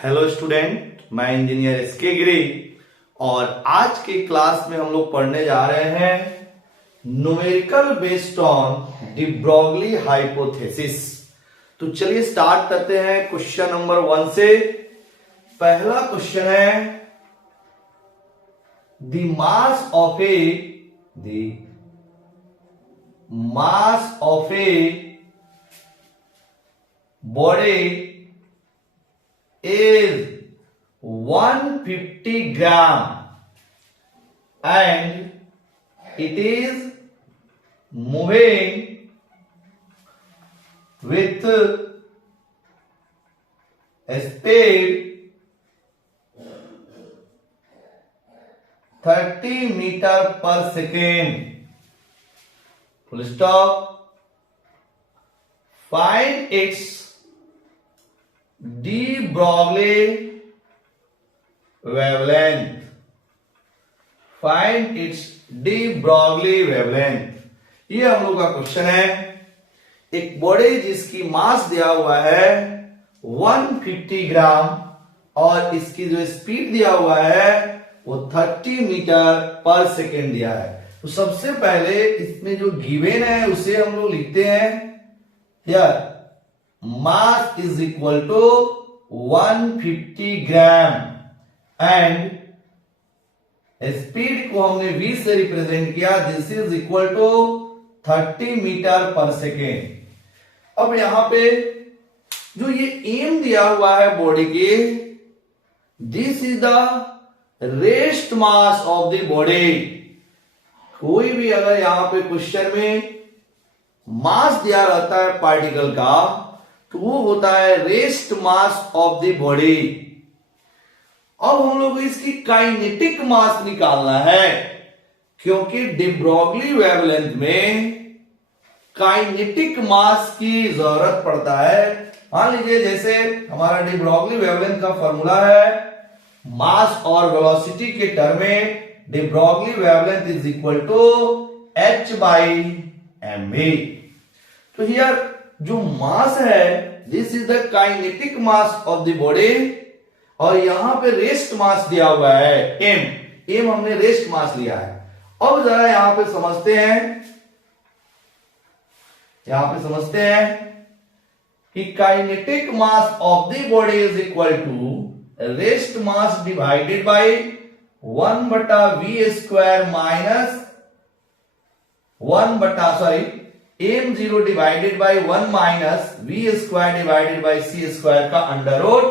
Hello student, मैं engineer SK गिरी और आज के क्लास में हम लोग पढ़ने जा रहे हैं numerical based on de Broglie hypothesis. तो चलिए स्टार्ट करते हैं क्वेश्चन नंबर 1 से। पहला क्वेश्चन है the mass of a body is 150 gram and it is moving with a speed 30 meter per second. Full stop. Find its de Broglie wavelength. Find its de Broglie wavelength. ये हम लोग का question है। एक body जिसकी मास दिया हुआ है 150 ग्राम और इसकी जो स्पीड दिया हुआ है वो 30 मीटर पर सेकेंड दिया है। तो सबसे पहले इसमें जो गिवन है उसे हम लोग लिखते हैं यार, mass is equal to 150 gram and speed को हमने v से रिप्रेजेंट किया, this is equal to 30 meter per second. अब यहां पे जो ये एम दिया हुआ है बॉडी के, this is the rest mass of the body. कोई भी अगर यहां पे क्वेश्चन में मास दिया रहता है पार्टिकल का तो वो होता है rest mass of the body. अब हम लोग इसकी काइनेटिक मास निकालना है क्योंकि डी ब्रोगली वेवलेंथ में काइनेटिक मास की जरूरत पड़ता है। मान लीजिए जैसे हमारा डी ब्रोगली वेवलेंथ का फॉर्मूला है मास और वेलोसिटी के टर्म में, de Broglie wavelength is equal to h by mv। तो हियर जो मास है this is the kinetic mass of the body और यहां पे रेस्ट मास दिया हुआ है m हमने रेस्ट मास लिया है। अब जरा यहां पे समझते हैं कि kinetic mass of the body is equal to rest mass divided by 1/v² minus m0 divided by 1 minus v² divided by c² का अंडर रूट।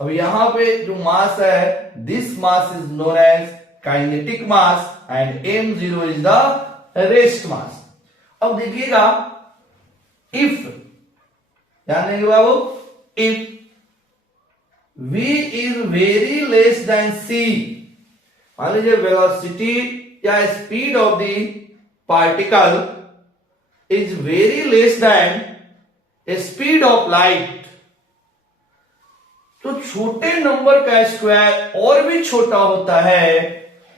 अब यहां पे जो मास है this mass is known as kinetic mass and m0 is the rest mass. अब देखिएगा if, ध्यान देंगे बाबू, if v is very less then c, मान लीजिए वेलोसिटी या speed of the particle is very less than a speed of light, तो छोटे नंबर का स्क्वायर और भी छोटा होता है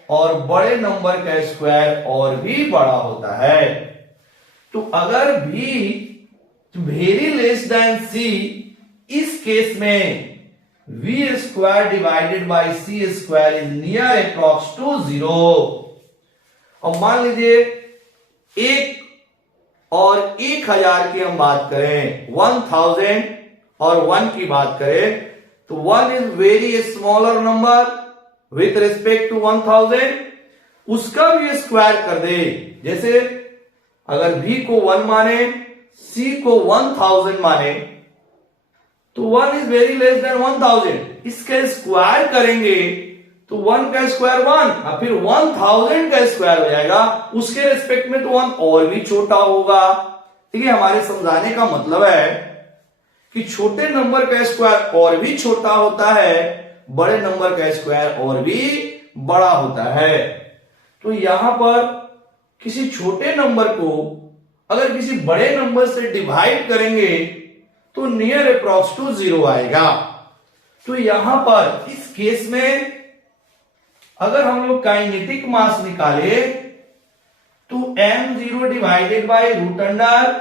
और बड़े नंबर का स्क्वायर और भी बड़ा होता है। तो अगर भी वेरी लेस देन c, इस केस में v² divided by c² is near approx to 0। और मान लीजिए 1 और 1000 की हम बात करें, 1000 और 1 की बात करें तो 1 is very smaller number with respect to 1000, उसका भी स्क्वायर कर दे। जैसे अगर v को 1 माने, c को 1000 माने तो 1 इज वेरी लेस देन 1000, इसका स्क्वायर करेंगे तो 1 का स्क्वायर 1 और फिर 1000 का स्क्वायर हो जाएगा, उसके रिस्पेक्ट में तो 1 और भी छोटा होगा। ठीक है, हमारे समझाने का मतलब है कि छोटे नंबर का स्क्वायर और भी छोटा होता है, बड़े नंबर का स्क्वायर और भी बड़ा होता है। तो यहां पर किसी छोटे नंबर को अगर किसी बड़े नंबर से डिवाइड करेंगे तो नियर अप्रॉक्स टू 0 आएगा। तो यहां पर इस केस में अगर हम लोग काइनेटिक मास निकाले तो m0 divided by root under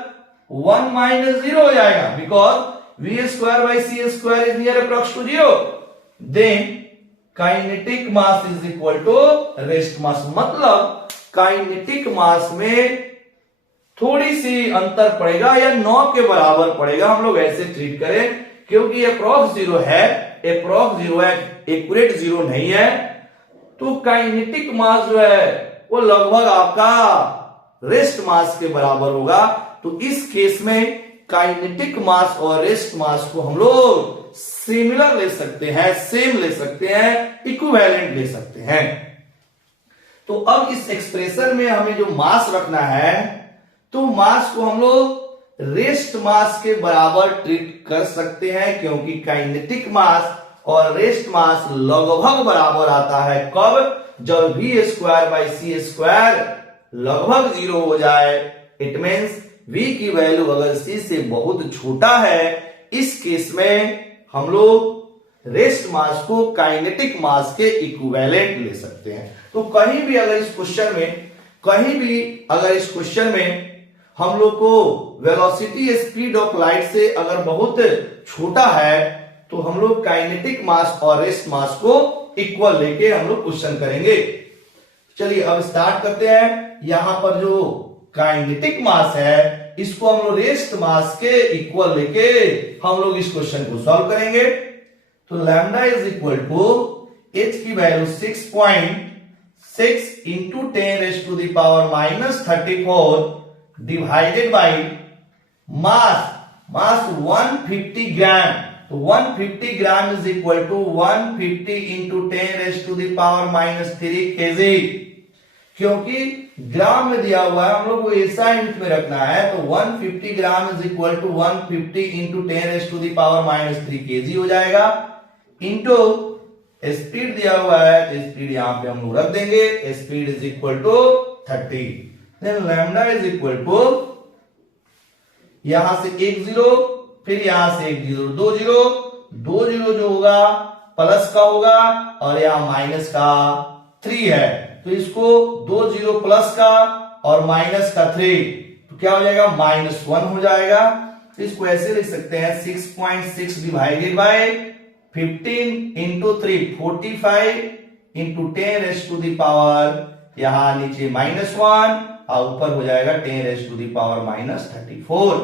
1 minus 0 हो जाएगा, because v square by c square is near approx to 0, then kinetic mass is equal to rest mass. मतलब काइनेटिक मास में थोड़ी सी अंतर पड़ेगा या 9 के बराबर पड़ेगा, हम लोग ऐसे ट्रीट करें, क्योंकि अप्रॉक्स 0 है, अप्रॉक्स 0 है, एक्यूरेट 0 नहीं है, तो काइनेटिक मास जो है वो लगभग आपका रेस्ट मास के बराबर होगा। तो इस केस में काइनेटिक मास और रेस्ट मास को हम लोग सिमिलर ले सकते हैं, सेम ले सकते हैं, इक्विवेलेंट ले सकते हैं। तो अब इस एक्सप्रेशन में हमें जो मास रखना है, तो मास को हम लोग रेस्ट मास के बराबर ट्रीट कर सकते हैं, क्योंकि काइनेटिक मास और रेस्ट मास लगभग बराबर आता है। कब? जब v square by C square लगभग 0 हो जाए। इट मीन्स v की वैल्यू अगर c से बहुत छोटा है, इस केस में हम लोग रेस्ट मास को काइनेटिक मास के इक्विवेलेंट ले सकते हैं। तो कहीं भी अगर इस क्वेश्चन में हम लोग को वेलोसिटी स्पीड ऑफ लाइट से अगर बहुत छोटा है, तो हम लोग काइनेटिक मास और रेस्ट मास को इक्वल लेके हम लोग क्वेश्चन करेंगे। चलिए अब स्टार्ट करते हैं। यहां पर जो काइनेटिक मास है, इसको हम लोग रेस्ट मास के इक्वल लेके हम लोग इस क्वेश्चन को सॉल्व करेंगे। तो lambda is equal to h की value 6.6 into 10⁻⁻34 divided by mass 150 gram. तो 150 gram is equal to 150 into 10⁻³ kg। क्योंकि ग्राम में दिया हुआ है, हम लोग को ऐसा यूनिट में रखना है, तो 150 gram is equal to 150 into 10⁻³ kg हो जाएगा। इंटू स्पीड दिया हुआ है, तो स्पीड यहां पे हम लोग रख देंगे, speed is equal to 30। Then lambda is equal to यहां से 1 0, फिर यहां से 1 0, 2 0, 2 0 जो होगा प्लस का होगा, और यहां माइनस का 3 है, तो इसको 2 0 प्लस का और माइनस का 3, तो क्या हो जाएगा? -1 हो जाएगा। तो इसको ऐसे लिख सकते हैं 6.6 डिवाइडेड बाय 15 इंटू 3, 45 इंटू 10⁻⁻, यहां नीचे -1 और ऊपर हो जाएगा 10⁻⁻34।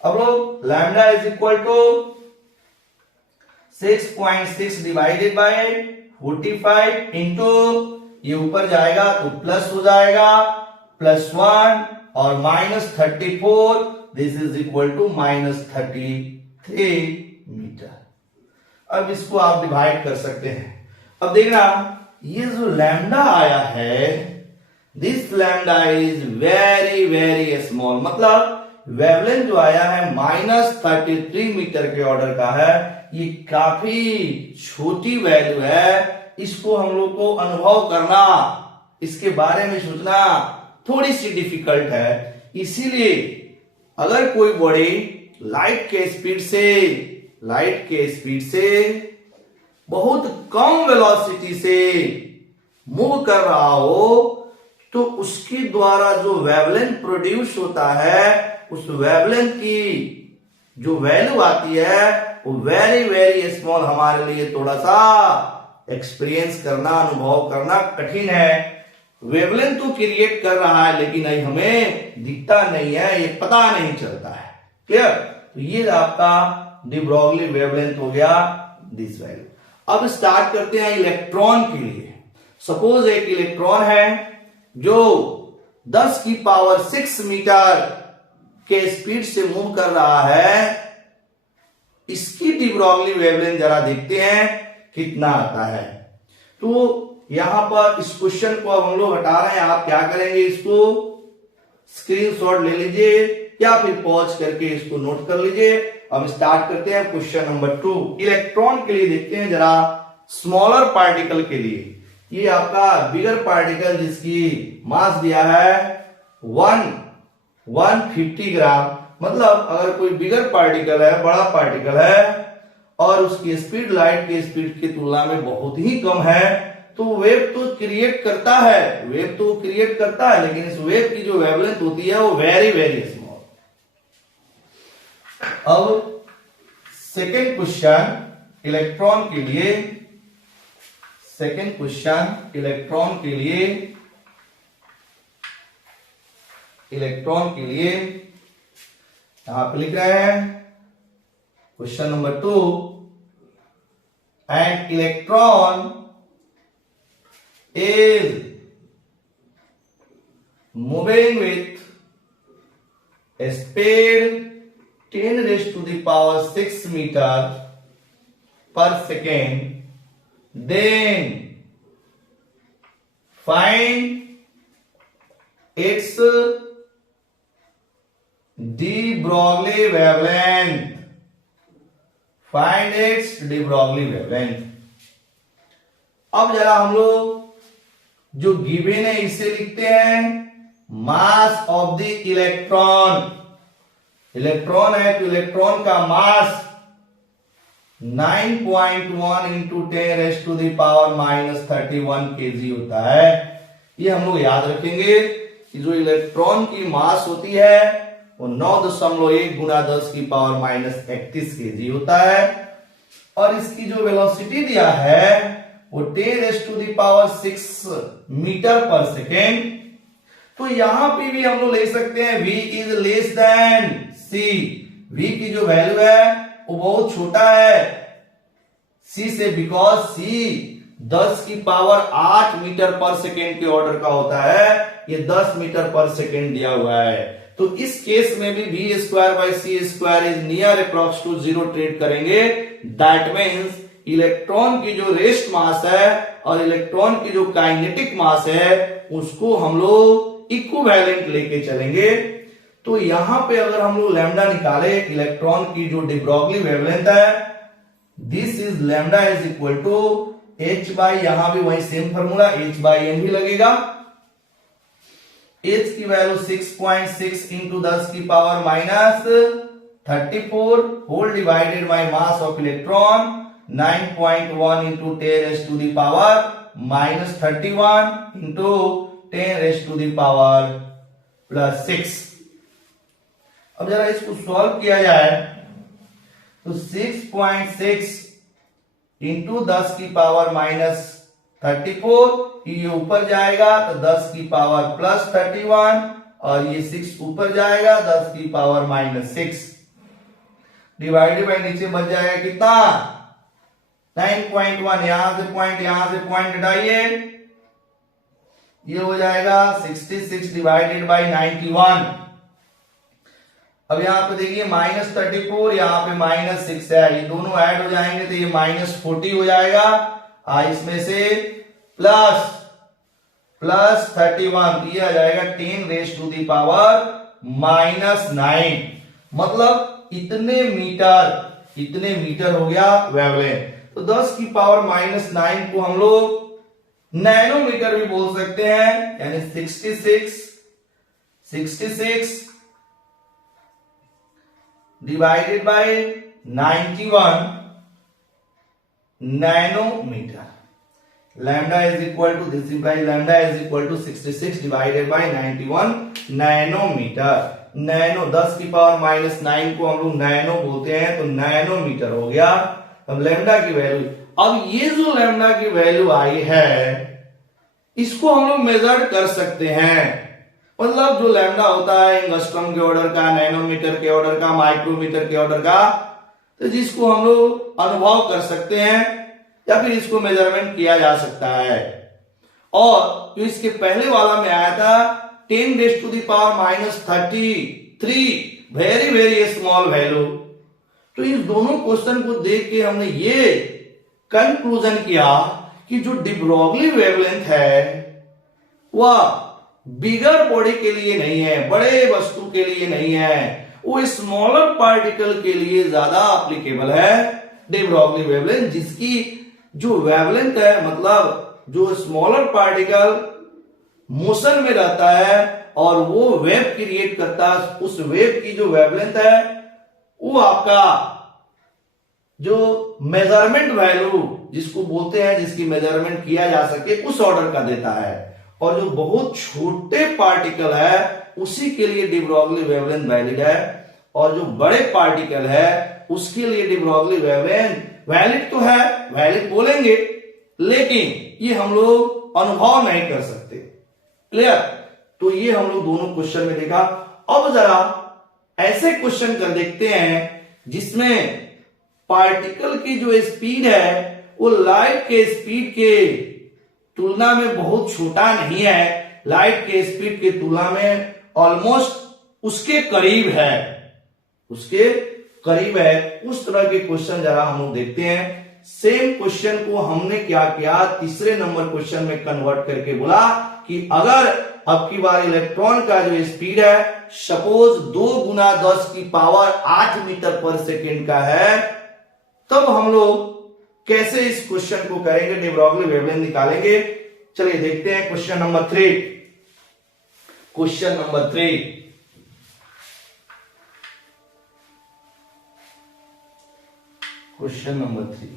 अब लोग lambda is equal to 6.6 divided by 45 into, ये ऊपर जाएगा तो प्लस हो जाएगा +1 और -34, this is equal to -33 meter. अब इसको आप डिवाइड कर सकते हैं। अब देखना, ये जो लैम्डा आया है, this lambda is very very small, मतलब वेवलेंथ जो आया है -33 मीटर के ऑर्डर का है, ये काफी छोटी वैल्यू है। इसको हम लोग को अनुभव करना, इसके बारे में सोचना थोड़ी सी डिफिकल्ट है। इसीलिए अगर कोई बॉडी लाइट के स्पीड से बहुत कम वेलोसिटी से मूव कर रहा हो, तो उसके द्वारा जो वेवलेंथ प्रोड्यूस होता है, उस वेवलेंथ की जो वैल्यू आती है वो वेरी वेरी स्मॉल। हमारे लिए थोड़ा सा एक्सपीरियंस करना, अनुभव करना कठिन है। वेवलेंथ तो क्रिएट कर रहा है, लेकिन हमें दिखता नहीं है, ये पता नहीं चलता है। क्लियर? तो ये आपका डी ब्रॉगली वेवलेंथ हो गया, दिस वैल्यू। अब स्टार्ट करते हैं इलेक्ट्रॉन के लिए। सपोज एक इलेक्ट्रॉन है जो 10⁶ मीटर के स्पीड से मूव कर रहा है। इसकी डी ब्रॉगली वेवलेंथ जरा देखते हैं कितना आता है। तो यहां पर इस क्वेश्चन को अब हम लोग हटा रहे हैं। आप क्या करेंगे, इसको स्क्रीनशॉट ले लीजिए या फिर पॉज करके इसको नोट कर लीजिए। अब स्टार्ट करते हैं क्वेश्चन नंबर 2। इलेक्ट्रॉन के लिए देखते हैं जरा, स्मॉलर पार्टिकल के लिए। ये आपका बिगर पार्टिकल जिसकी मास दिया है 150 ग्राम, मतलब अगर कोई बिगर पार्टिकल है, बड़ा पार्टिकल है, और उसकी स्पीड लाइट की स्पीड की तुलना में बहुत ही कम है, तो वेव तो क्रिएट करता है, लेकिन इस वेव की जो वेवलेंथ होती है वो वेरी वेरी स्मॉल। अब सेकेंड क्वेश्चन इलेक्ट्रॉन के लिए, सेकेंड क्वेश्चन इलेक्ट्रॉन के लिए, इलेक्ट्रॉन के लिए यहां पे लिख रहे हैं question number 2, an electron is moving with speed 10 raised to the power 6 meter per second, then find its de Broglie wavelength. Find its de Broglie wavelength. अब जरा हम लोग जो गिवन है इसे लिखते हैं mass of the electron. Electron है तो इलेक्ट्रॉन का mass 9.1 into 10 raise to the power -31 kg होता है। ये हम लोग याद रखेंगे कि जो इलेक्ट्रॉन की मास होती है वो 9.1 गुना 10 की पावर -31 kg होता है, और इसकी जो वेलोसिटी दिया है वो 10 raise to the power 6 meter per second. तो यहां पे भी हम लोग ले सकते हैं v is less then c। v की जो वैल्यू है वो बहुत छोटा है c से, बिकॉज c 10 की पावर 8 मीटर पर सेकेंड के ऑर्डर का होता है, ये 10 मीटर पर सेकेंड दिया हुआ है। तो इस केस में भी v square by C square is near approx to 0 treat करेंगे। दैट मीन्स इलेक्ट्रॉन की जो रेस्ट मास है और इलेक्ट्रॉन की जो काइनेटिक मास है उसको हम लोग इक्विवेलेंट लेके चलेंगे। तो यहां पे अगर हम लोग लैम्डा निकाले इलेक्ट्रॉन की जो de Broglie वेवलेंथ है, this is lambda is equal to h by, यहां भी वही same formula h by m ही लगेगा। h की वैल्यू 6.6 इंटू 10 की power -34 whole divided by mass of electron 9.1 into 10 raise to the power -31 into 10 raise to the power +6। अब जरा इसको सॉल्व किया जाए तो 6.6 इंटू 10 की पावर -34, ये ऊपर जाएगा तो 10 की पावर +31, और ये 6 ऊपर जाएगा 10 की पावर -6 डिवाइडेड बाई नीचे बच जाएगा कितना 9.1। यहां से पॉइंट हटाइए, ये हो जाएगा 66 डिवाइडेड बाई 91। अब यहां पे देखिए -34, यहां पे -6 है, ये दोनों ऐड हो जाएंगे तो ये -40 हो जाएगा। इसमें से +31 तो ये आ जाएगा 10 रेज़ टू द पावर -9। मतलब इतने मीटर हो गया वेवलेंथ। तो 10 की पावर -9 को हम लोग नैनोमीटर भी बोल सकते हैं, यानी 66 divided by 91 nanometre. Lambda is equal to, this implies lambda is equal to 66 divided by 91 nanometre. Nano 10 की पावर -9 को हम लोग नैनो बोलते हैं, तो नैनोमीटर हो गया। अब लैम्डा की वैल्यू, अब ये जो लैम्डा की वैल्यू आई है इसको हम लोग मेजर कर सकते हैं। मतलब जो लैम्डा होता है एंगस्ट्रॉम के ऑर्डर का, नैनोमीटर के ऑर्डर का, माइक्रोमीटर के ऑर्डर का, तो जिसको हम लोग अनुभव कर सकते हैं या फिर इसको मेजरमेंट किया जा सकता है। और जो इसके पहले वाला में आया था 10 raise to the power -33, very very small value. तो इस दोनों क्वेश्चन को देख के हमने ये कंक्लूजन किया कि जो de Broglie वेवलेंथ है वह बिगर बॉडी के लिए नहीं है, बड़े वस्तु के लिए नहीं है, वो स्मॉलर पार्टिकल के लिए ज्यादा एप्लीकेबल है de Broglie वेवलेंथ, जिसकी जो वेवलेंथ है, मतलब जो स्मॉलर पार्टिकल मोशन में रहता है और वो वेव क्रिएट करता है, उस वेव की जो वेवलेंथ है वो आपका जो मेजरमेंट वैल्यू जिसको बोलते हैं, जिसकी मेजरमेंट किया जा सके, उस ऑर्डर का देता है। और जो बहुत छोटे पार्टिकल है उसी के लिए de Broglie वेवलेंथ वैलिड है, और जो बड़े पार्टिकल है उसके लिए de Broglie wavelength वैलिड तो है, वैलिड बोलेंगे, लेकिन ये हम लोग अनुभव नहीं कर सकते। क्लियर? तो ये हम लोग दोनों क्वेश्चन में देखा। अब जरा ऐसे क्वेश्चन कर देखते हैं जिसमें पार्टिकल की जो स्पीड है वो लाइट के स्पीड के तुलना में बहुत छोटा नहीं है, लाइट के स्पीड की तुलना में ऑलमोस्ट उसके करीब है, उसके करीब है। उस तरह के क्वेश्चन जरा हम लोग देखते हैं। सेम क्वेश्चन को हमने क्या किया, तीसरे नंबर क्वेश्चन में कन्वर्ट करके बोला कि अगर अब की बार इलेक्ट्रॉन का जो स्पीड है सपोज 2 × 10⁸ मीटर पर सेकेंड का है, तब हम लोग कैसे इस क्वेश्चन को करेंगे, de Broglie वेवलेंथ निकालेंगे। चलिए देखते हैं question number 3। Question number 3, question number 3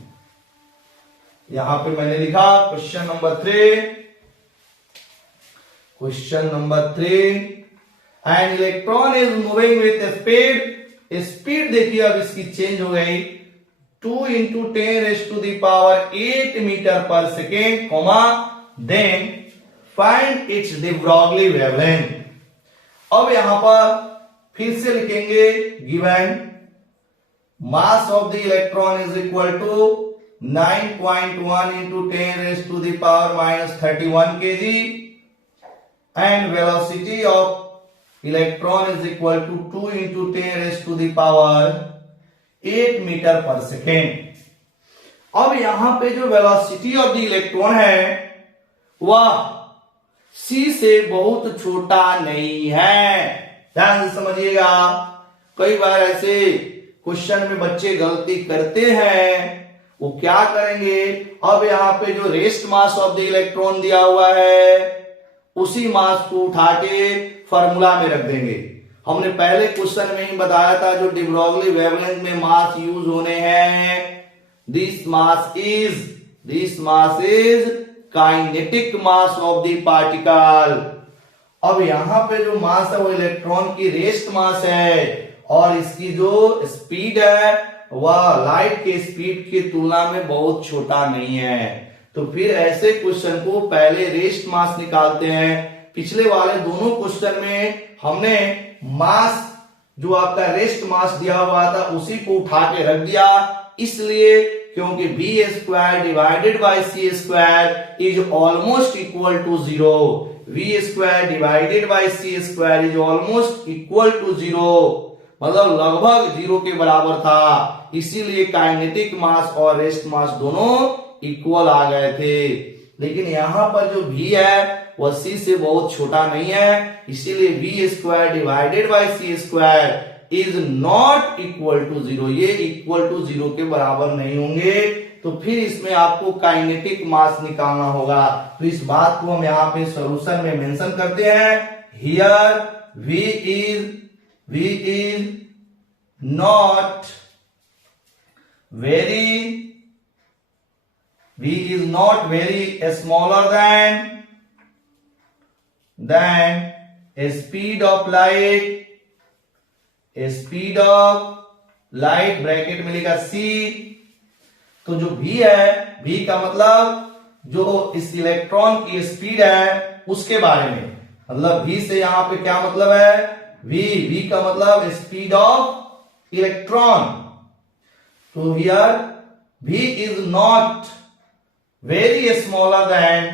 यहां पे मैंने लिखा question number 3, question number 3, an electron is moving with speed देखिए अब इसकी चेंज हो गई 2 × 10⁸ metre per second, then find its de Broglie wavelength। अब यहां पर फिर से लिखेंगे given mass of the electron is equal to 9.1 × 10⁻31 kg and velocity of electron is equal to 2 × 10⁸ metre per second. अब यहां पे जो वेलोसिटी ऑफ द इलेक्ट्रॉन है वह c से बहुत छोटा नहीं है, ध्यान से समझिएगा। कई बार ऐसे क्वेश्चन में बच्चे गलती करते हैं, वो क्या करेंगे, अब यहां पे जो rest mass of the electron दिया हुआ है उसी मास को उठा के फॉर्मूला में रख देंगे। हमने पहले क्वेश्चन में ही बताया था जो de Broglie वेवलेंथ में मास यूज होने हैं, this mass is kinetic mass of the particle. अब यहां पे जो मास है वो इलेक्ट्रॉन की रेस्ट मास है और इसकी जो स्पीड है वह लाइट के स्पीड की तुलना में बहुत छोटा नहीं है। तो फिर ऐसे क्वेश्चन को पहले रेस्ट मास निकालते हैं। पिछले वाले दोनों क्वेश्चन में हमने मास जो आपका रेस्ट मास दिया हुआ था उसी को उठा के रख दिया, इसलिए क्योंकि v² divided by c² is almost equal to 0, v² divided by c² is almost equal to 0, मतलब लगभग 0 के बराबर था, इसीलिए काइनेटिक मास और रेस्ट मास दोनों इक्वल आ गए थे। लेकिन यहां पर जो v है वह c से बहुत छोटा नहीं है, इसीलिए v² divided by c² is not equal to 0, ये इक्वल टू 0 के बराबर नहीं होंगे। तो फिर इसमें आपको काइनेटिक मास निकालना होगा। तो इस बात को हम यहाँ पे सॉल्यूशन में मेंशन करते हैं। Here v is not very smaller than a speed of light bracket में लिखा c। तो जो v है, v का मतलब जो इस इलेक्ट्रॉन की स्पीड है उसके बारे में, मतलब v से यहां पे क्या मतलब है, v का मतलब स्पीड ऑफ इलेक्ट्रॉन। तो here v is not very smaller than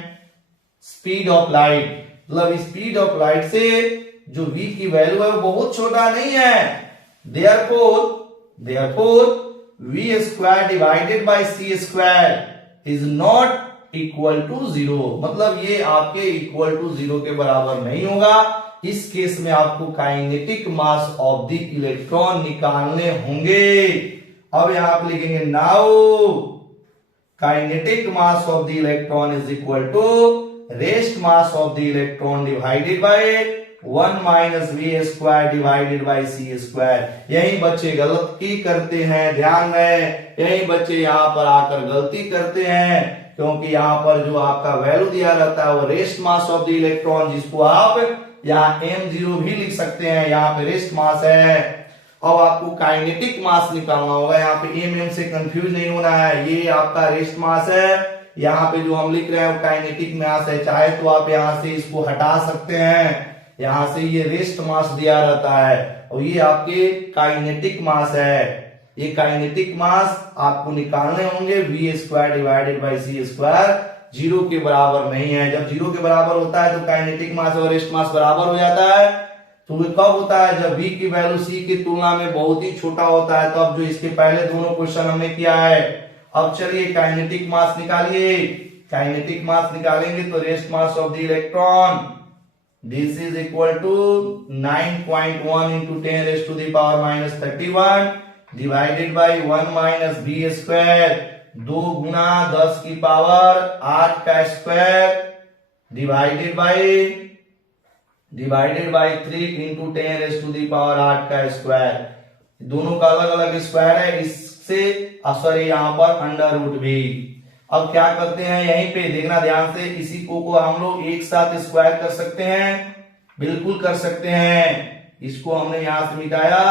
speed of light, मतलब स्पीड ऑफ लाइट से जो v की वैल्यू है वो बहुत छोटा नहीं है। therefore v² divided by c² is not equal to 0, मतलब ये आपके इक्वल टू 0 के बराबर नहीं होगा। इस केस में आपको kinetic mass of the electron निकालने होंगे। अब यहां पे लिखेंगे now kinetic mass of the electron is equal to rest mass of the electron divided by 1 - v² divided by c²। यही बच्चे गलती करते हैं, ध्यान में, यही बच्चे यहां पर आकर गलती करते हैं, क्योंकि यहां पर जो आपका वैल्यू दिया रहता है वो rest mass of the electron, जिसको आप यहाँ m0 भी लिख सकते हैं, यहाँ पे रेस्ट मास है। अब आपको काइनेटिक मास निकालना होगा। यहाँ पे एम से कंफ्यूज नहीं होना है, ये आपका रेस्ट मास है। यहाँ पे जो हम लिख रहे हैं वो काइनेटिक मास है। चाहे तो आप यहाँ से इसको हटा सकते हैं, यहाँ से ये रेस्ट मास दिया रहता है और ये आपके काइनेटिक मास है। ये काइनेटिक मास आपको निकालने होंगे v² divided by c²। Zero के बराबर नहीं है। जब जीरो के बराबर होता है तो काइनेटिक मास और रेस्ट मास बराबर हो जाता है। तो ये कब होता है? जब v की वैल्यू c की तुलना में बहुत ही छोटा होता है। तब जो इसके पहले दोनों क्वेश्चन हमने किया है। अब चलिए काइनेटिक मास निकालिए। काइनेटिक मास निकालेंगे तो rest mass of the electron this is equal to 9.1 into 10⁻⁻31 divided by 1 minus v²। 2 गुना 10 की पावर 8 का स्क्वायर डिवाइडेड बाई 3 इंटू 10⁻8 का स्क्वायर। दोनों का अलग अलग स्क्वायर है, इससे सॉरी यहाँ पर अंडर रूट भी। अब क्या करते हैं, यहीं पे देखना ध्यान से, इसी को हम लोग एक साथ स्क्वायर कर सकते हैं, बिल्कुल कर सकते हैं। इसको हमने यहां से मिटाया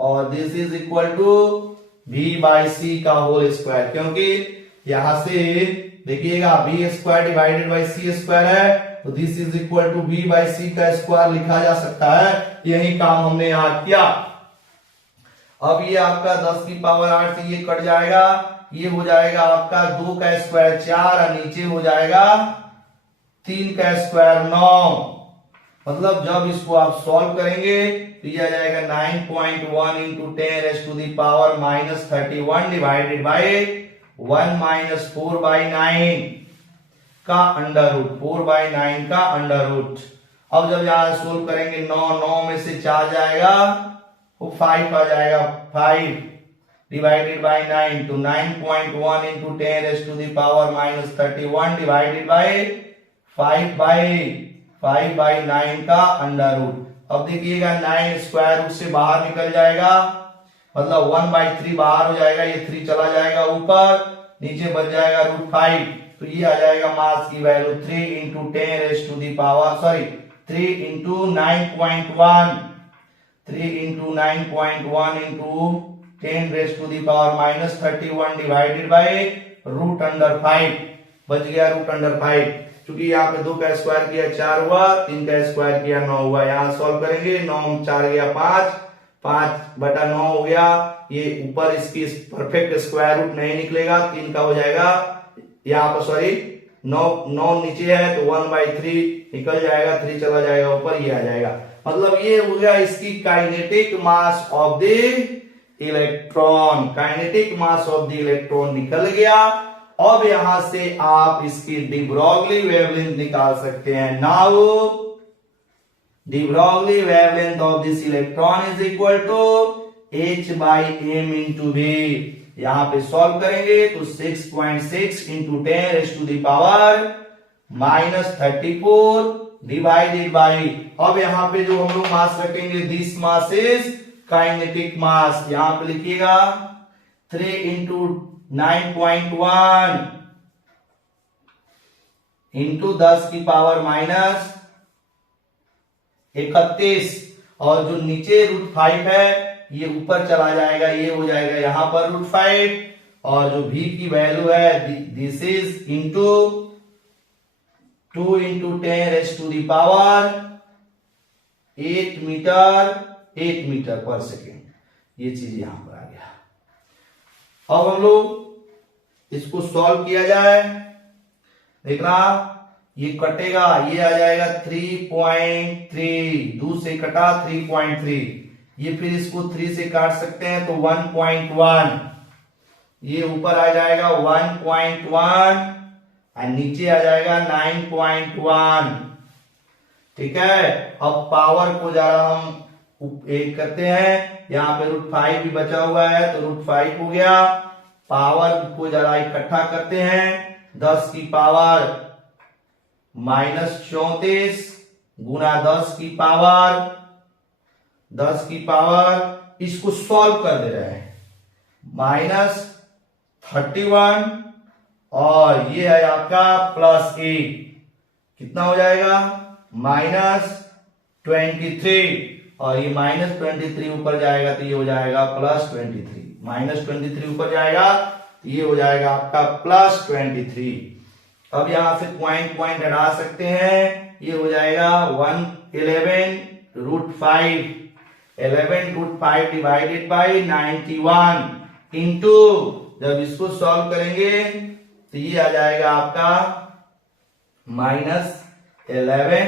और this is equal to v/c का होल स्क्वायर, क्योंकि यहां से देखिएगा v² डिवाइडेड बाई c² है तो this is equal to v/c का स्क्वायर लिखा जा सकता है। यही काम हमने यहां किया। अब ये आपका 10 की पावर 8 से ये कट जाएगा, ये हो जाएगा आपका 2 का स्क्वायर 4 और नीचे हो जाएगा 3 का स्क्वायर 9। मतलब जब इसको आप सॉल्व करेंगे तो ये आ जाएगा 9.1 इंटू 10⁻⁻31 डिवाइडेड बाई 1 माइनस 4/9 का अंडर रूट, 4/9 का अंडर रूट। अब जब यहां सोल्व करेंगे 9 में से 4 जाएगा वो 5 आ जाएगा, 5 डिवाइडेड बाई 9 तो 9.1 इंटू 10⁻⁻31 डिवाइडेड बाई 5/9 का अंडर रूट। अब देखिएगा 9 स्क्वायर रूट से बाहर निकल जाएगा, मतलब 1/3 बाहर हो जाएगा, ये 3 चला जाएगा ऊपर, नीचे बच जाएगा √5। तो ये आ जाएगा मास की value 3 into 9.1 3 into 9.1 into 10⁻⁻31 divided by √5 बच गया √5। क्योंकि यहाँ पे 2 का स्क्वायर किया 4 हुआ, 3 का स्क्वायर किया 9 हुआ। यहाँ सॉल्व करेंगे 9 4 गया 5/9 हो गया। ये ऊपर इसकी परफेक्ट स्क्वायर रूट नहीं निकलेगा, 3 का हो जाएगा यहाँ पर, सॉरी 9 नीचे है तो 1/3 निकल जाएगा, 3 चला जाएगा ऊपर, ये आ जाएगा। मतलब ये हो गया इसकी kinetic mass of the electron. Kinetic mass of the electron निकल गया। अब यहां से आप इसकी डी ब्रॉगली वेवलेंथ निकाल सकते हैं। Now de Broglie wavelength of this electron is equal to h/m into v। यहां पे सॉल्व करेंगे तो 6.6 इंटू 10⁻⁻34 डिवाइडेड बाई, अब यहां पे जो हम लोग मास रखेंगे दिस मास इज काइनेटिक मास। यहां पे लिखिएगा 3 इंटू 9.1 इंटू 10 की पावर -31 और जो नीचे √5 है ये ऊपर चला जाएगा, ये हो जाएगा यहां पर √5 और जो v की वैल्यू है this is into 2 into 10⁻8 metre per second. ये चीज यहां पर आ गया। अब हम लोग इसको सॉल्व किया जाए, देखना ये कटेगा, ये आ जाएगा 3.3, 2 से कटा 3.3, ये फिर इसको 3 से काट सकते हैं तो 1.1, ये ऊपर आ जाएगा 1.1 और नीचे आ जाएगा 9.1। ठीक है। अब पावर को जरा हम एक करते हैं, यहाँ पे √5 भी बचा हुआ है तो √5 हो गया। पावर को जरा इकट्ठा करते हैं, 10 की पावर -34 गुना 10 की पावर इसको सॉल्व कर दे रहे हैं -31 और ये है आपका +8, कितना हो जाएगा -23 और ये -23 ऊपर जाएगा तो ये हो जाएगा +23, -23 ऊपर जाएगा तो ये हो जाएगा आपका +23। अब यहां से पॉइंट पॉइंट हटा सकते हैं, ये हो जाएगा 11√5, 11√5 डिवाइडेड बाई 91 इंटू, जब इसको सॉल्व करेंगे तो ये आ जाएगा आपका -11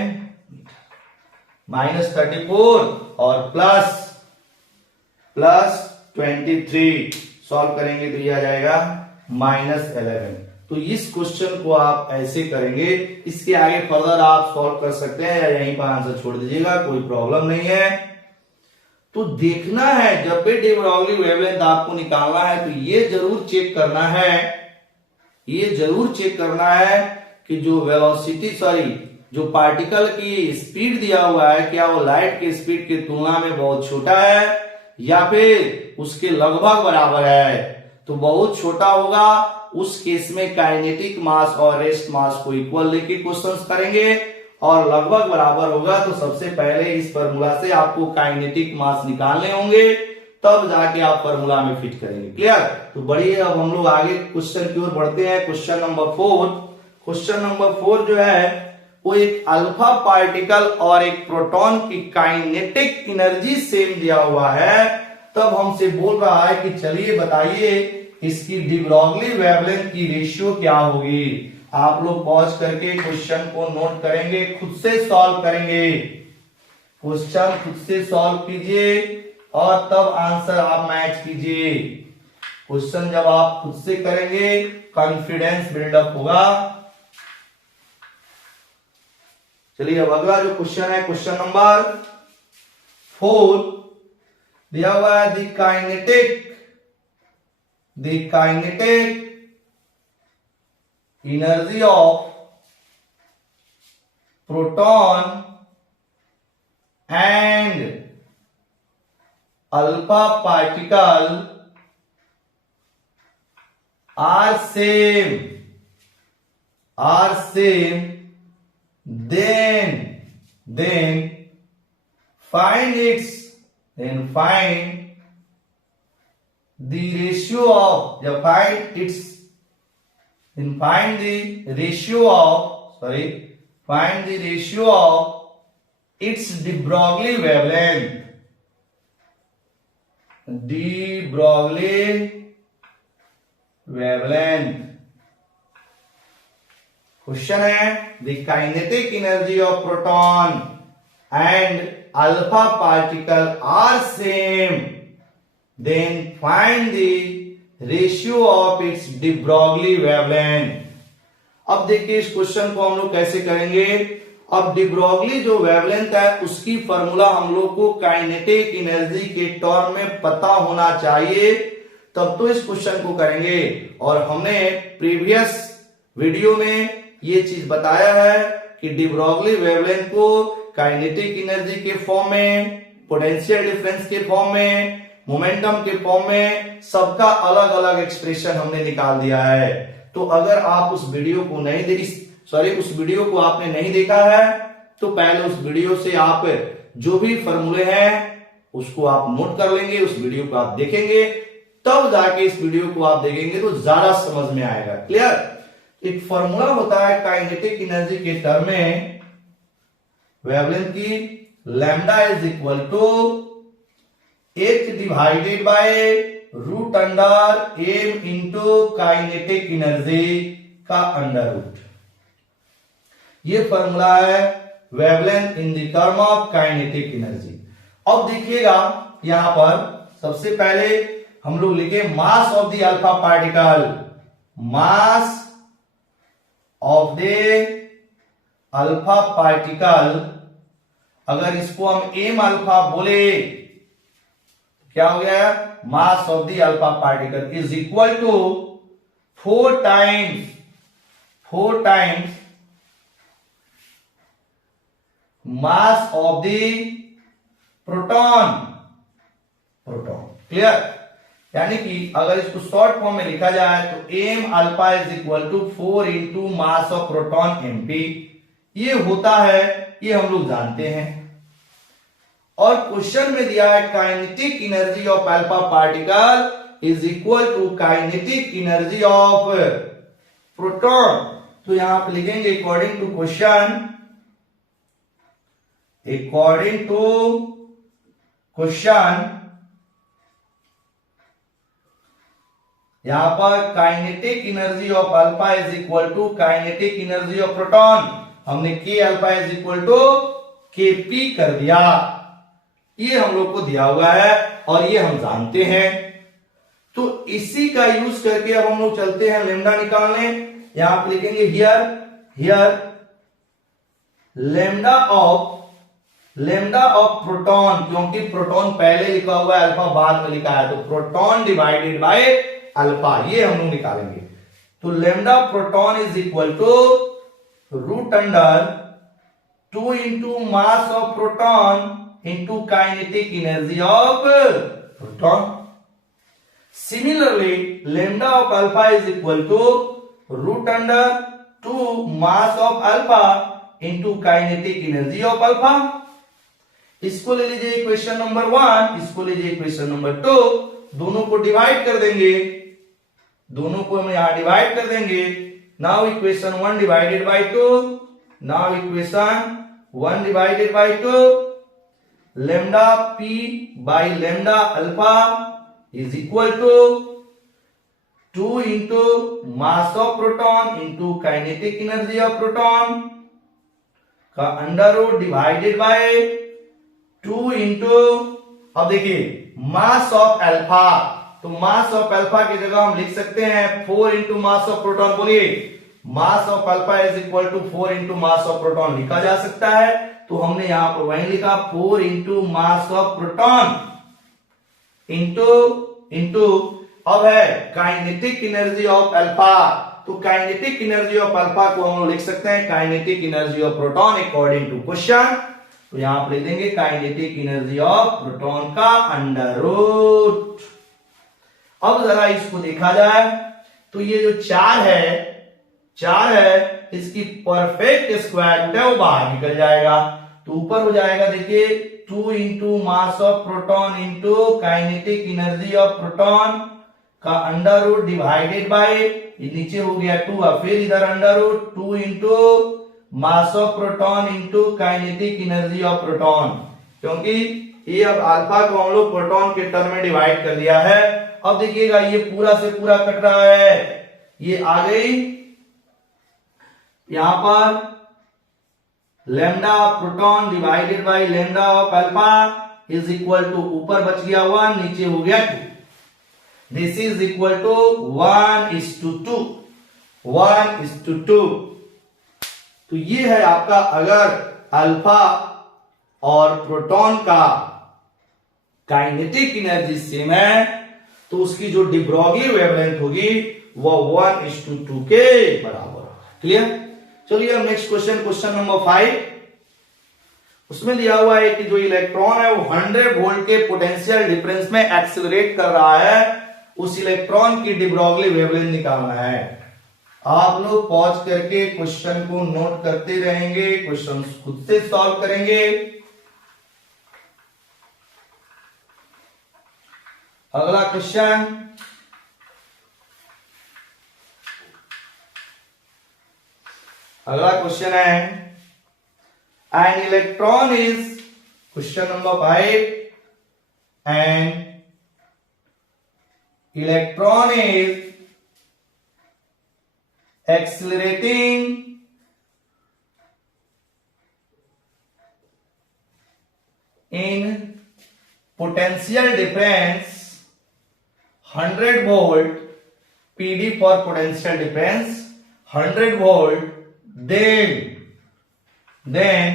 -34 और +23 सॉल्व करेंगे तो ये आ जाएगा -11। तो इस क्वेश्चन को आप ऐसे करेंगे, इसके आगे फर्दर आप सॉल्व कर सकते हैं या यहीं पर आंसर छोड़ दीजिएगा, कोई प्रॉब्लम नहीं है। तो देखना है जब भी डी ब्रॉगली वेवलेंथ आपको निकालना है तो ये जरूर चेक करना है, ये जरूर चेक करना है कि जो वेलोसिटी जो पार्टिकल की स्पीड दिया हुआ है क्या वो लाइट की स्पीड की तुलना में बहुत छोटा है या फिर उसके लगभग बराबर है। तो बहुत छोटा होगा उस केस में काइनेटिक मास और रेस्ट मास को इक्वल लेके क्वेश्चंस करेंगे, और लगभग बराबर होगा तो सबसे पहले इस फॉर्मूला से आपको काइनेटिक मास निकालने होंगे, तब जाके आप फॉर्मूला में फिट करेंगे। क्लियर? तो बढ़िए, अब हम लोग आगे क्वेश्चन की ओर बढ़ते हैं। Question number 4। क्वेश्चन नंबर 4 जो है वो एक अल्फा पार्टिकल और एक प्रोटॉन की काइनेटिक एनर्जी सेम दिया हुआ है, तब हमसे बोल रहा है कि चलिए बताइए इसकी डी ब्रॉगली वेवलेंथ की रेशियो क्या होगी। आप लोग पॉज करके क्वेश्चन को नोट करेंगे, खुद से सॉल्व करेंगे, क्वेश्चन खुद से सॉल्व कीजिए और तब आंसर आप मैच कीजिए। क्वेश्चन जब आप खुद से करेंगे कॉन्फिडेंस बिल्डअप होगा। चलिए अब अगला जो क्वेश्चन है, क्वेश्चन नंबर 4 दिया हुआ है the kinetic energy of proton and alpha particle are same then find the ratio of its de Broglie wavelength, question है the kinetic energy of proton and alpha particle are same, then find the ratio of its de Broglie wavelength. अब देखिए इस question को हम लोग कैसे करेंगे। अब डी ब्रॉगली जो वेवलेंथ है उसकी फॉर्मूला हम लोग को काइनेटिक एनर्जी के टर्म में पता होना चाहिए, तब तो इस क्वेश्चन को करेंगे। और हमने प्रीवियस वीडियो में ये चीज बताया है कि डी ब्रॉगली वेवलेंथ को काइनेटिक एनर्जी के फॉर्म में, पोटेंशियल डिफरेंस के फॉर्म में, मोमेंटम के फॉर्म में, सबका अलग अलग एक्सप्रेशन हमने निकाल दिया है। तो अगर आप उस वीडियो को उस वीडियो को आपने नहीं देखा है तो पहले उस वीडियो से आप जो भी फॉर्मूले हैं उसको आप नोट कर लेंगे, उस वीडियो को आप देखेंगे, तब जाके इस वीडियो को आप देखेंगे तो ज्यादा समझ में आएगा। क्लियर? एक फॉर्मूला होता है काइनेटिक एनर्जी के टर्म में वेवलेंथ की, lambda is equal to h divided by √m into kinetic energy का अंडर रूट। ये फॉर्मूला है wavelength in the term of kinetic energy. अब देखिएगा यहां पर सबसे पहले हम लोग लिखे mass of the alpha particle, mass of the alpha particle, अगर इसको हम एम अल्फा बोले क्या हो गया, mass of the alpha particle is equal to 4 times mass of the proton. Clear? यानी कि अगर इसको शॉर्ट फॉर्म में लिखा जाए तो M alpha is equal to 4 into mass of proton MP. ये होता है, ये हम लोग जानते हैं। और क्वेश्चन में दिया है kinetic energy of alpha particle is equal to kinetic energy of proton. तो यहां पे लिखेंगे according to question, according to question, यहां पर kinetic energy of alpha is equal to kinetic energy of proton. हमने K alpha is equal to K P कर दिया, ये हम लोग को दिया हुआ है और ये हम जानते हैं। तो इसी का यूज करके अब हम लोग चलते हैं लेमडा निकालने। यहां पे लिखेंगे हियर लेमडा ऑफ प्रोटॉन, क्योंकि प्रोटॉन पहले लिखा हुआ है, अल्फा बाद में लिखा है, तो प्रोटॉन डिवाइडेड बाय अल्फा, ये हम लोग निकालेंगे। तो lambda proton is equal to root under 2 into mass of proton into kinetic energy of proton. Similarly lambda of alpha is equal to root under 2 mass of alpha into kinetic energy of alpha. इसको ले लीजिए equation number 1, इसको लीजिए equation number 2, दोनों को divide कर देंगे, दोनों को हम यहां डिवाइड कर देंगे। Now equation 1 divided by 2, now equation 1 divided by 2, lambda P by lambda alpha is equal to 2 into mass of proton into kinetic energy of proton का under root divided by 2 into, अब देखिए मास of alpha, तो मास of alpha की जगह हम लिख सकते हैं 4 इंटू मास ऑफ प्रोटॉन। बोलिए mass of alpha is equal to 4 into mass of proton लिखा जा सकता है, तो हमने यहां पर वही लिखा 4 into mass of proton into अब है काइनेटिक एनर्जी ऑफ अल्फा, तो काइनेटिक एनर्जी ऑफ अल्फा को हम लोग लिख सकते हैं kinetic energy of proton according to question. तो यहां पर लिख देंगे काइनेटिक एनर्जी ऑफ प्रोटॉन का अंडर रूट। अब जरा इसको देखा जाए तो ये जो 4 है इसकी परफेक्ट स्क्वायर रूट है वो बाहर निकल जाएगा, तो ऊपर हो जाएगा देखिए 2 into mass of proton into kinetic energy of proton का अंडर रूट डिवाइडेड बाय, ये नीचे हो गया 2, और फिर इधर under root 2 into mass of proton into kinetic energy of proton, क्योंकि ये अब अल्फा को हम लोग प्रोटॉन के टर्म में डिवाइड कर दिया है। अब देखिएगा ये पूरा से पूरा कट रहा है, ये आ गई यहां पर lambda of proton divided by lambda of alpha is equal to, ऊपर बच गया 1, नीचे हो गया 2, दिस इज इक्वल टू 1:2, 1:2। तो ये है आपका, अगर अल्फा और प्रोटॉन का काइनेटिक एनर्जी सेम है तो उसकी जो डी ब्रॉगली वेवलेंथ होगी वह 1:2 के बराबर होगा। क्लियर? चलिए अब नेक्स्ट क्वेश्चन नंबर 5, उसमें दिया हुआ है कि जो इलेक्ट्रॉन है वो 100 वोल्ट के पोटेंशियल डिफरेंस में एक्सिलरेट कर रहा है, उस इलेक्ट्रॉन की डी ब्रॉगली वेवलेंथ निकालना है। आप लोग पॉज करके क्वेश्चन को नोट करते रहेंगे, क्वेश्चन खुद से सॉल्व करेंगे। अगला क्वेश्चन है an electron is, question number 5, an electron is accelerating in potential difference 100 volt, PD for potential difference 100 volt, then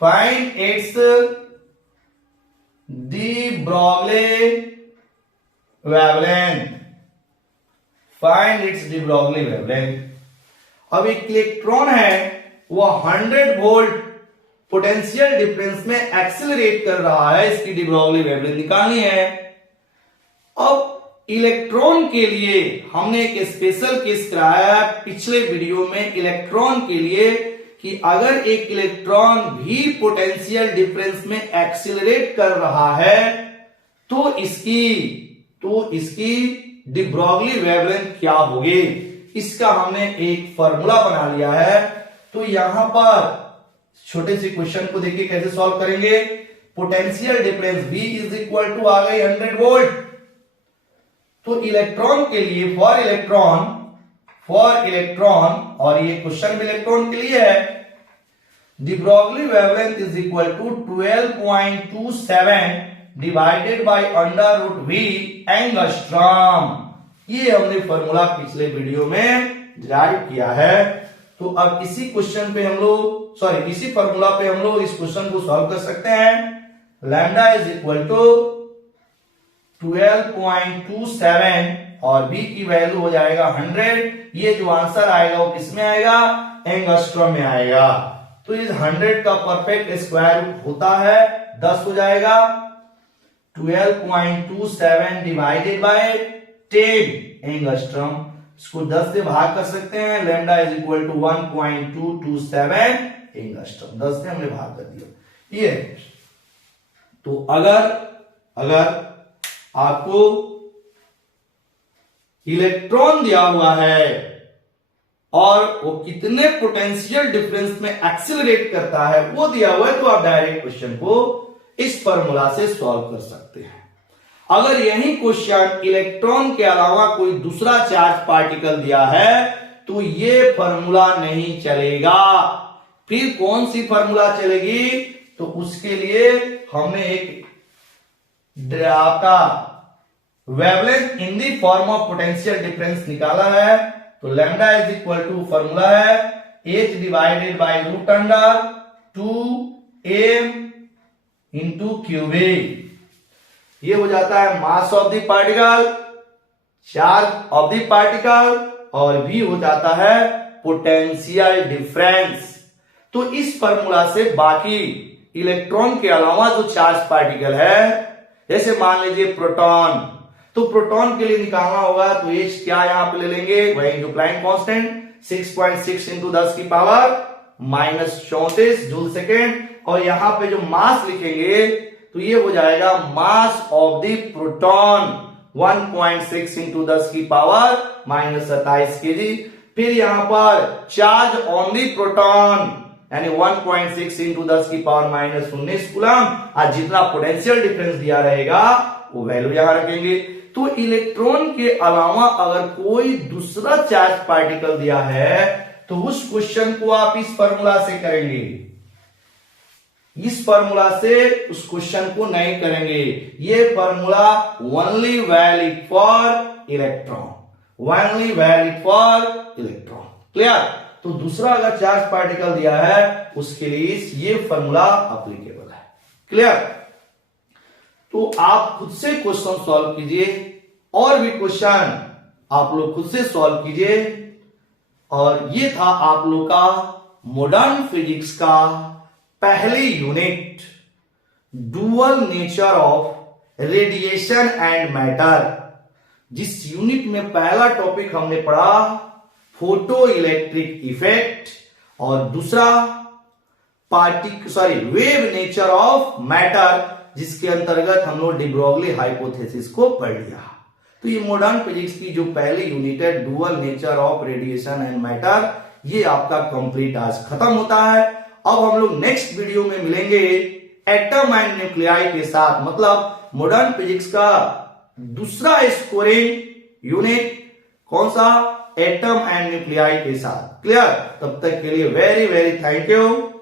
find its de Broglie wavelength, find its de Broglie wavelength. अब एक electron है वो 100 volt potential difference में accelerate कर रहा है, इसकी D Broglie wavelength निकालनी है। अब इलेक्ट्रॉन के लिए हमने एक स्पेशल केस कराया पिछले वीडियो में इलेक्ट्रॉन के लिए कि अगर एक इलेक्ट्रॉन भी पोटेंशियल डिफरेंस में एक्सिलरेट कर रहा है तो इसकी डी ब्रॉगली वेवलेंथ क्या होगी, इसका हमने एक फॉर्मूला बना लिया है। तो यहां पर छोटे से क्वेश्चन को देखिए कैसे सॉल्व करेंगे। Potential difference V is equal to आ गई 100 वोल्ट। तो इलेक्ट्रॉन के लिए फॉर इलेक्ट्रॉन और ये क्वेश्चन भी इलेक्ट्रॉन के लिए है, de Broglie wavelength is equal to 12.27 divided by under root V angstrom. ये हमने फॉर्मूला पिछले वीडियो में डिराइव किया है। तो अब इसी क्वेश्चन पे इसी फॉर्मूला पे हम लोग इस क्वेश्चन को सॉल्व कर सकते हैं। लैम्डा इज इक्वल टू 12.27 और B की वैल्यू हो जाएगा 100। ये जो आंसर आएगा वो किसमें आएगा, एंगस्ट्रॉम में आएगा। तो इस 100 का परफेक्ट स्क्वायर रूट होता है 10 हो जाएगा। 12.27 डिवाइडेड बाय 10 एंगस्ट्रॉम, इसको 10 से भाग कर सकते हैं। Lambda is equal to 1.227 angstrom, 10 से हमने भाग कर दिया। ये तो अगर आपको इलेक्ट्रॉन दिया हुआ है और वो कितने पोटेंशियल डिफरेंस में एक्सिलरेट करता है वो दिया हुआ है, तो आप डायरेक्ट क्वेश्चन को इस फॉर्मूला से सॉल्व कर सकते हैं। अगर यही क्वेश्चन इलेक्ट्रॉन के अलावा कोई दूसरा चार्ज पार्टिकल दिया है तो ये फॉर्मूला नहीं चलेगा। फिर कौन सी फॉर्मूला चलेगी, तो उसके लिए हमने एक आपका wavelength in the form of potential difference निकाला है। तो lambda is equal to formula है H divided by root under 2m into QV. ये हो जाता है mass of the particle, charge of the particle, और भी हो जाता है पोटेंशियल डिफरेंस। तो इस फॉर्मूला से बाकी इलेक्ट्रॉन के अलावा जो चार्ज पार्टिकल है, जैसे मान लीजिए प्रोटॉन, तो प्रोटॉन के लिए निकालना होगा तो H क्या यहां पे ले लेंगे, वही जो प्लैंक कांस्टेंट 6.6 इंटू 10 की पावर -34 जूल सेकेंड, और यहां पे जो मास लिखेंगे तो ये हो जाएगा मास ऑफ द प्रोटॉन 1.6 इंटू 10 की पावर -27 केजी। फिर यहां पर चार्ज ऑन द प्रोटॉन यानी 1.6 इंटू 10 की पावर -19 कूलम, और जितना पोटेंशियल डिफरेंस दिया रहेगा वो वैल्यू यहां रखेंगे। तो इलेक्ट्रॉन के अलावा अगर कोई दूसरा चार्ज पार्टिकल दिया है तो उस क्वेश्चन को आप इस फॉर्मूला से करेंगे, इस फॉर्मूला से उस क्वेश्चन को नहीं करेंगे। ये formula only valid for electron, only valid for electron. Clear. तो दूसरा अगर चार्ज पार्टिकल दिया है उसके लिए ये फॉर्मूला एप्लीकेबल है। क्लियर। तो आप खुद से क्वेश्चन सॉल्व कीजिए, और भी क्वेश्चन आप लोग खुद से सॉल्व कीजिए। और ये था आप लोग का मॉडर्न फिजिक्स का पहली unit, dual nature of radiation and matter, जिस यूनिट में पहला टॉपिक हमने पढ़ा फोटो इलेक्ट्रिक इफेक्ट, और दूसरा वेव नेचर ऑफ मैटर, जिसके अंतर्गत हम लोग डी ब्रॉगली हाइपोथेसिस को पढ़ लिया। तो ये मॉडर्न फिजिक्स की जो पहली यूनिट है dual nature of radiation and matter, ये आपका कंप्लीट आज खत्म होता है। अब हम लोग नेक्स्ट वीडियो में मिलेंगे एटम एंड न्यूक्लियाई के साथ, मतलब मॉडर्न फिजिक्स का दूसरा स्कोरिंग यूनिट कौन सा, एटम एंड न्यूक्लियाई के साथ। क्लियर। तब तक के लिए वेरी वेरी थैंक यू।